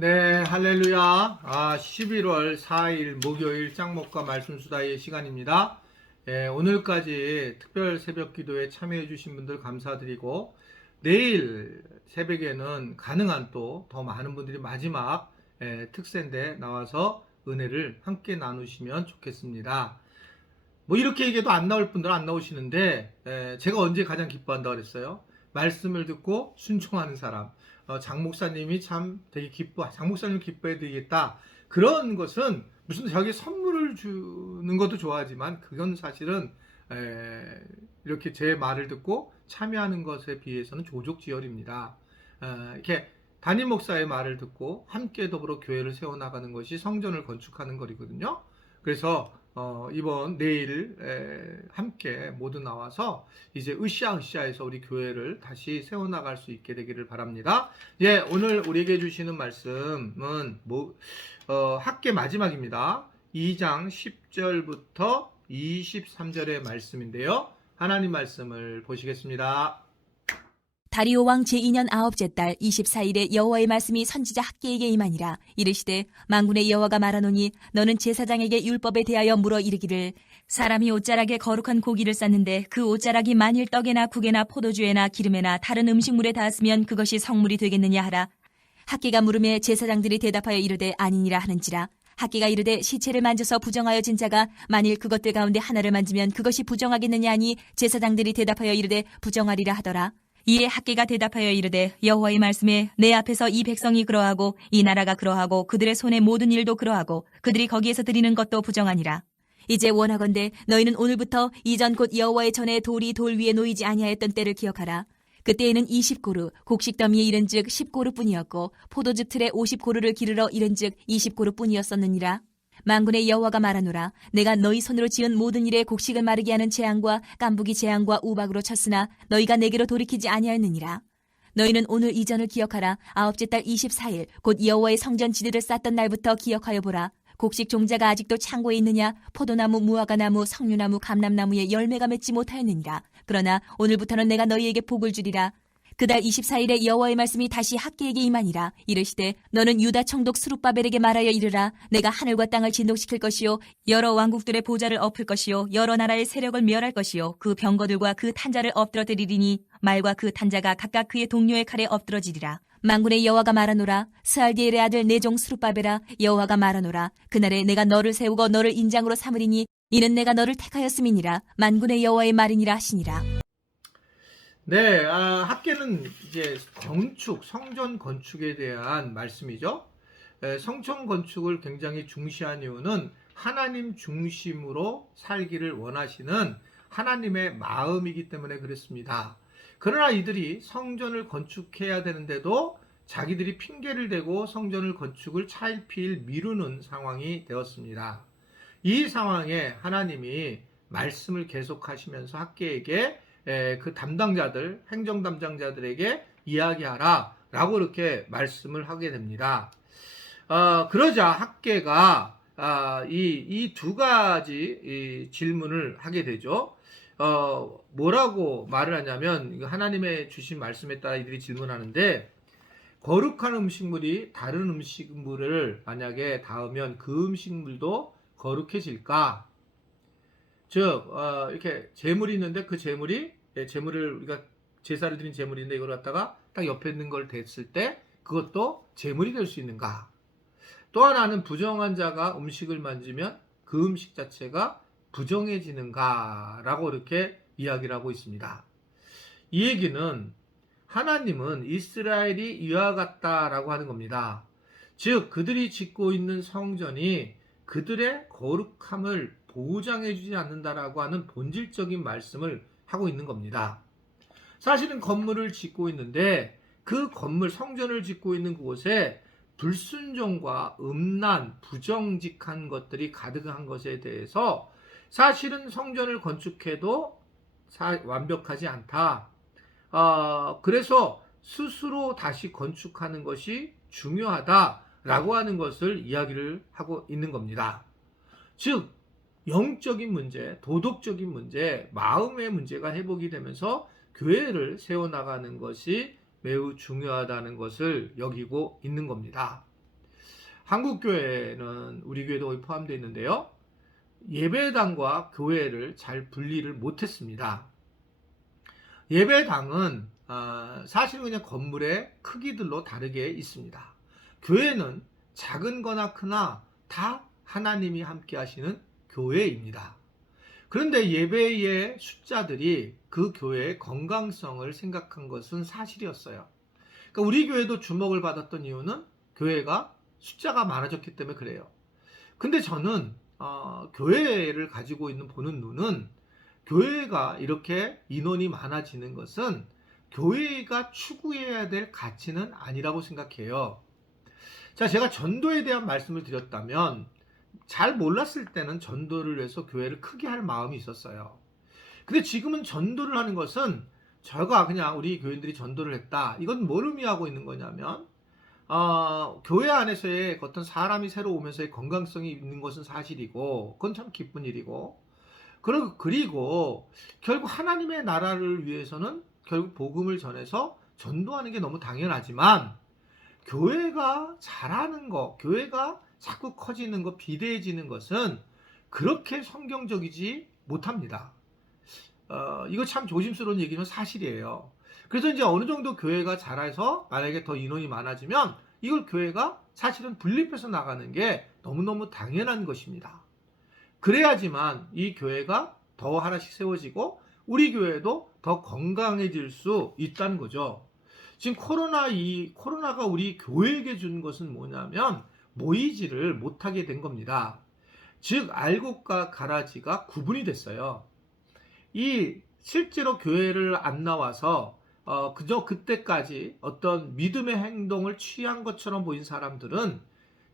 네, 할렐루야. 11월 4일 목요일 짱목과 말씀수다의 시간입니다. 오늘까지 특별 새벽 기도에 참여해 주신 분들 감사드리고, 내일 새벽에는 가능한 또 더 많은 분들이 마지막 특세인데 나와서 은혜를 함께 나누시면 좋겠습니다. 뭐 이렇게 얘기해도 안 나올 분들은 안 나오시는데, 제가 언제 가장 기뻐한다고 그랬어요? 말씀을 듣고 순종하는 사람. 장 목사님이 참 되게 장 목사님 기뻐해 드리겠다. 그런 것은 무슨 저에게 선물을 주는 것도 좋아하지만, 그건 사실은 이렇게 제 말을 듣고 참여하는 것에 비해서는 조족지혈입니다. 이렇게 담임 목사의 말을 듣고 함께 더불어 교회를 세워나가는 것이 성전을 건축하는 거리거든요. 그래서 이번 내일 함께 모두 나와서 이제 으쌰으쌰해서 우리 교회를 다시 세워나갈 수 있게 되기를 바랍니다. 오늘 우리에게 주시는 말씀은 학계 마지막입니다. 2장 10절부터 23절의 말씀인데요. 하나님 말씀을 보시겠습니다. 다리오 왕 제2년 9째 달 24일에 여호와의 말씀이 선지자 학개에게 임하니라. 이르시되 만군의 여호와가 말하노니 너는 제사장에게 율법에 대하여 물어 이르기를, 사람이 옷자락에 거룩한 고기를 쌌는데 그 옷자락이 만일 떡에나 국에나 포도주에나 기름에나 다른 음식물에 닿았으면 그것이 성물이 되겠느냐 하라. 학개가 물음에 제사장들이 대답하여 이르되 아니니라 하는지라. 학개가 이르되 시체를 만져서 부정하여 진 자가 만일 그것들 가운데 하나를 만지면 그것이 부정하겠느냐 하니 제사장들이 대답하여 이르되 부정하리라 하더라. 이에 학개가 대답하여 이르되 여호와의 말씀에 내 앞에서 이 백성이 그러하고 이 나라가 그러하고 그들의 손의 모든 일도 그러하고 그들이 거기에서 드리는 것도 부정하니라. 이제 원하건대 너희는 오늘부터 이전 곧 여호와의 전에 돌이 돌 위에 놓이지 아니하였던 때를 기억하라. 그때에는 20고루 곡식 더미에 이른즉 10고루 뿐이었고 포도즙 틀에 50고루를 기르러 이른즉 20고루 뿐이었었느니라. 만군의 여호와가 말하노라. 내가 너희 손으로 지은 모든 일에 곡식을 마르게 하는 재앙과 깐부기 재앙과 우박으로 쳤으나 너희가 내게로 돌이키지 아니하였느니라. 너희는 오늘 이전을 기억하라. 9째 달 24일 곧 여호와의 성전 지들을 쌓던 날부터 기억하여 보라. 곡식 종자가 아직도 창고에 있느냐? 포도나무, 무화과나무, 석류나무, 감람나무에 열매가 맺지 못하였느니라. 그러나 오늘부터는 내가 너희에게 복을 주리라. 그달 24일에 여호와의 말씀이 다시 학개에게 임하니라. 이르시되 너는 유다 총독 스룹바벨에게 말하여 이르라. 내가 하늘과 땅을 진동시킬 것이요 여러 왕국들의 보좌를 엎을 것이요 여러 나라의 세력을 멸할 것이요 그 병거들과 그 탄자를 엎드러뜨리리니 말과 그 탄자가 각각 그의 동료의 칼에 엎드러지리라. 만군의 여호와가 말하노라. 스알디엘의 아들 내 종 스룹바벨아, 여호와가 말하노라. 그날에 내가 너를 세우고 너를 인장으로 삼으리니 이는 내가 너를 택하였음이니라. 만군의 여호와의 말이니라 하시니라. 네, 학계는 이제 성전 건축에 대한 말씀이죠. 성전 건축을 굉장히 중시한 이유는 하나님 중심으로 살기를 원하시는 하나님의 마음이기 때문에 그렇습니다. 그러나 이들이 성전을 건축해야 되는데도 자기들이 핑계를 대고 성전을 건축을 차일피일 미루는 상황이 되었습니다. 이 상황에 하나님이 말씀을 계속하시면서 학계에게 그 담당자들, 행정 담당자들에게 이야기하라 라고 이렇게 말씀을 하게 됩니다. 그러자 학계가 이 두 가지 질문을 하게 되죠. 뭐라고 말을 하냐면, 하나님의 주신 말씀에 따라 이들이 질문하는데, 거룩한 음식물이 다른 음식물을 만약에 닿으면 그 음식물도 거룩해질까? 즉, 이렇게 재물이 있는데 그 재물을 우리가 제사를 드린 재물인데 이걸 갖다가 딱 옆에 있는 걸 댔을 때 그것도 재물이 될 수 있는가? 또 하나는 부정한 자가 음식을 만지면 그 음식 자체가 부정해지는가? 라고 이렇게 이야기를 하고 있습니다. 이 얘기는 하나님은 이스라엘이 이와 같다라고 하는 겁니다. 즉, 그들이 짓고 있는 성전이 그들의 거룩함을 보장해주지 않는다라고 하는 본질적인 말씀을 하고 있는 겁니다. 사실은 건물을 짓고 있는데 그 건물, 성전을 짓고 있는 그곳에 불순종과 음란, 부정직한 것들이 가득한 것에 대해서 사실은 성전을 건축해도 완벽하지 않다. 그래서 스스로 다시 건축하는 것이 중요하다라고 하는 것을 이야기를 하고 있는 겁니다. 즉, 영적인 문제, 도덕적인 문제, 마음의 문제가 회복이 되면서 교회를 세워나가는 것이 매우 중요하다는 것을 여기고 있는 겁니다. 한국교회는 우리 교회도 거기 포함되어 있는데요. 예배당과 교회를 잘 분리를 못했습니다. 예배당은 사실은 그냥 건물의 크기들로 다르게 있습니다. 교회는 작은 거나 크나 다 하나님이 함께 하시는 교회입니다. 그런데 예배의 숫자들이 그 교회의 건강성을 생각한 것은 사실이었어요. 그러니까 우리 교회도 주목을 받았던 이유는 교회가 숫자가 많아졌기 때문에 그래요. 근데 저는 교회를 가지고 있는 보는 눈은 교회가 이렇게 인원이 많아지는 것은 교회가 추구해야 될 가치는 아니라고 생각해요. 자, 제가 전도에 대한 말씀을 드렸다면 잘 몰랐을 때는 전도를 위해서 교회를 크게 할 마음이 있었어요. 근데 지금은 전도를 하는 것은 제가 그냥 우리 교인들이 전도를 했다. 이건 뭘 의미하고 있는 거냐면 교회 안에서의 어떤 사람이 새로 오면서의 건강성이 있는 것은 사실이고 그건 참 기쁜 일이고 그리고 결국 하나님의 나라를 위해서는 결국 복음을 전해서 전도하는 게 너무 당연하지만 교회가 잘하는 거, 교회가 자꾸 커지는 거, 비대해지는 것은 그렇게 성경적이지 못합니다. 이거 참 조심스러운 얘기는 사실이에요. 그래서 이제 어느 정도 교회가 자라서 만약에 더 인원이 많아지면 이걸 교회가 사실은 분립해서 나가는 게 너무너무 당연한 것입니다. 그래야지만 이 교회가 더 하나씩 세워지고 우리 교회도 더 건강해질 수 있다는 거죠. 지금 코로나가 우리 교회에게 준 것은 뭐냐면 모이지를 못하게 된 겁니다. 즉 알곡과 가라지가 구분이 됐어요. 실제로 교회를 안 나와서 그저 그때까지 어떤 믿음의 행동을 취한 것처럼 보인 사람들은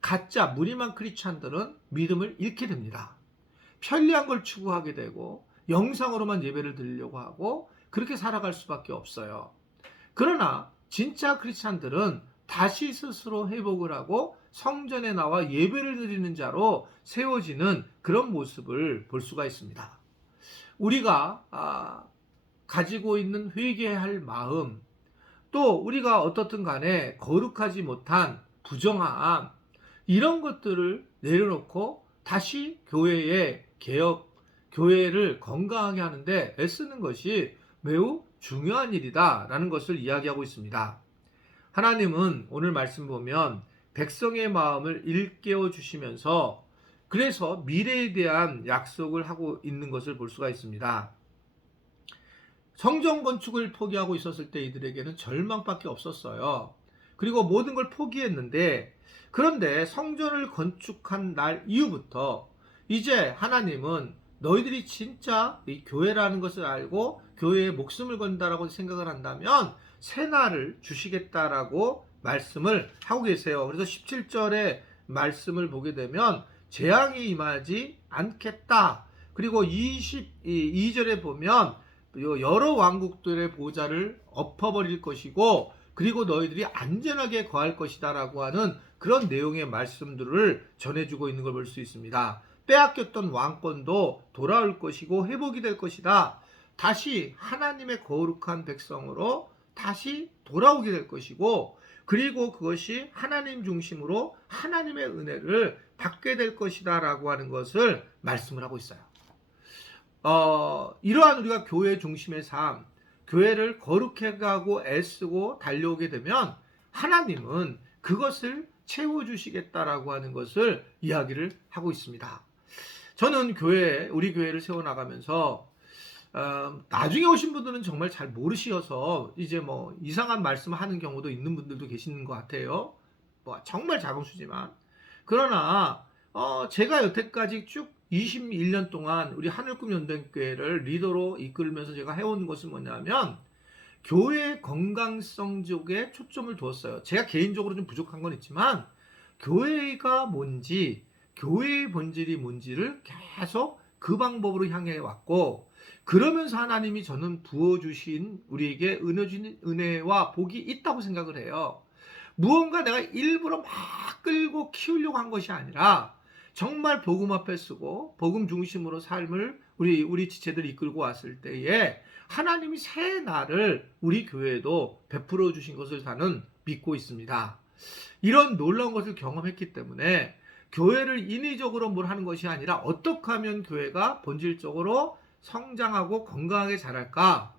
가짜 무리만 크리스찬들은 믿음을 잃게 됩니다. 편리한 걸 추구하게 되고 영상으로만 예배를 드리려고 하고 그렇게 살아갈 수밖에 없어요. 그러나 진짜 크리스찬들은 다시 스스로 회복을 하고 성전에 나와 예배를 드리는 자로 세워지는 그런 모습을 볼 수가 있습니다. 우리가 가지고 있는 회개할 마음, 또 우리가 어떻든 간에 거룩하지 못한 부정함, 이런 것들을 내려놓고 다시 교회의 개혁, 교회를 건강하게 하는데 애쓰는 것이 매우 중요한 일이다라는 것을 이야기하고 있습니다. 하나님은 오늘 말씀 보면 백성의 마음을 일깨워 주시면서 그래서 미래에 대한 약속을 하고 있는 것을 볼 수가 있습니다. 성전 건축을 포기하고 있었을 때 이들에게는 절망밖에 없었어요. 그리고 모든 걸 포기했는데 그런데 성전을 건축한 날 이후부터 이제 하나님은 너희들이 진짜 이 교회라는 것을 알고 교회에 목숨을 건다라고 생각을 한다면 새 날을 주시겠다라고 말씀을 하고 계세요. 그래서 17절의 말씀을 보게 되면 재앙이 임하지 않겠다. 그리고 22절에 보면 여러 왕국들의 보좌를 엎어버릴 것이고 그리고 너희들이 안전하게 거할 것이다 라고 하는 그런 내용의 말씀들을 전해주고 있는 걸 볼 수 있습니다. 빼앗겼던 왕권도 돌아올 것이고 회복이 될 것이다. 다시 하나님의 거룩한 백성으로 다시 돌아오게 될 것이고 그리고 그것이 하나님 중심으로 하나님의 은혜를 받게 될 것이다 라고 하는 것을 말씀을 하고 있어요. 이러한 우리가 교회 중심의 삶, 교회를 거룩해 가고 애쓰고 달려오게 되면 하나님은 그것을 채워주시겠다라고 하는 것을 이야기를 하고 있습니다. 저는 우리 교회를 세워나가면서 나중에 오신 분들은 정말 잘 모르시어서 이제 뭐 이상한 말씀을 하는 경우도 있는 분들도 계시는 것 같아요. 뭐 정말 작은 수지만. 그러나 제가 여태까지 쭉 21년 동안 우리 하늘꿈 연동교회를 리더로 이끌면서 제가 해온 것은 뭐냐면 교회의 건강성 쪽에 초점을 두었어요. 제가 개인적으로 좀 부족한 건 있지만 교회가 뭔지 교회의 본질이 뭔지를 계속 그 방법으로 향해 왔고 그러면서 하나님이 저는 부어주신 우리에게 은혜와 복이 있다고 생각을 해요. 무언가 내가 일부러 막 끌고 키우려고 한 것이 아니라 정말 복음 앞에 쓰고 복음 중심으로 삶을 우리 지체들이 이끌고 왔을 때에 하나님이 새 날을 우리 교회에도 베풀어 주신 것을 저는 믿고 있습니다. 이런 놀라운 것을 경험했기 때문에 교회를 인위적으로 뭘 하는 것이 아니라 어떻게 하면 교회가 본질적으로 성장하고 건강하게 자랄까?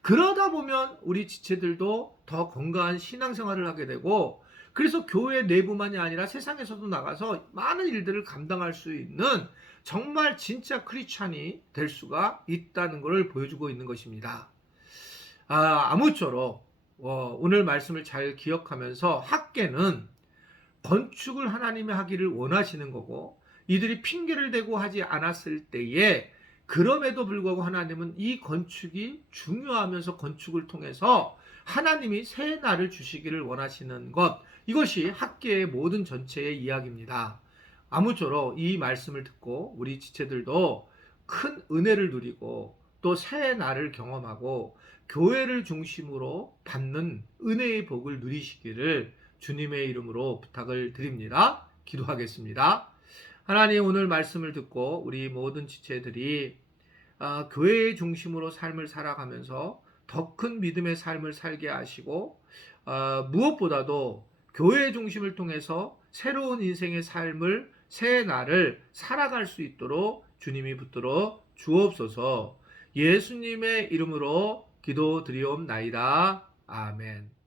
그러다 보면 우리 지체들도 더 건강한 신앙생활을 하게 되고, 그래서 교회 내부만이 아니라 세상에서도 나가서 많은 일들을 감당할 수 있는 정말 진짜 크리스찬이 될 수가 있다는 것을 보여주고 있는 것입니다. 아무쪼록 오늘 말씀을 잘 기억하면서 학계는 건축을 하나님이 하기를 원하시는 거고, 이들이 핑계를 대고 하지 않았을 때에 그럼에도 불구하고 하나님은 이 건축이 중요하면서 건축을 통해서 하나님이 새 날을 주시기를 원하시는 것, 이것이 학계의 모든 전체의 이야기입니다. 아무쪼록 이 말씀을 듣고 우리 지체들도 큰 은혜를 누리고 또 새 날을 경험하고 교회를 중심으로 받는 은혜의 복을 누리시기를 주님의 이름으로 부탁을 드립니다. 기도하겠습니다. 하나님, 오늘 말씀을 듣고 우리 모든 지체들이 교회의 중심으로 삶을 살아가면서 더 큰 믿음의 삶을 살게 하시고, 무엇보다도 교회의 중심을 통해서 새로운 인생의 삶을, 새 날을 살아갈 수 있도록 주님이 붙들어 주옵소서. 예수님의 이름으로 기도드리옵나이다. 아멘.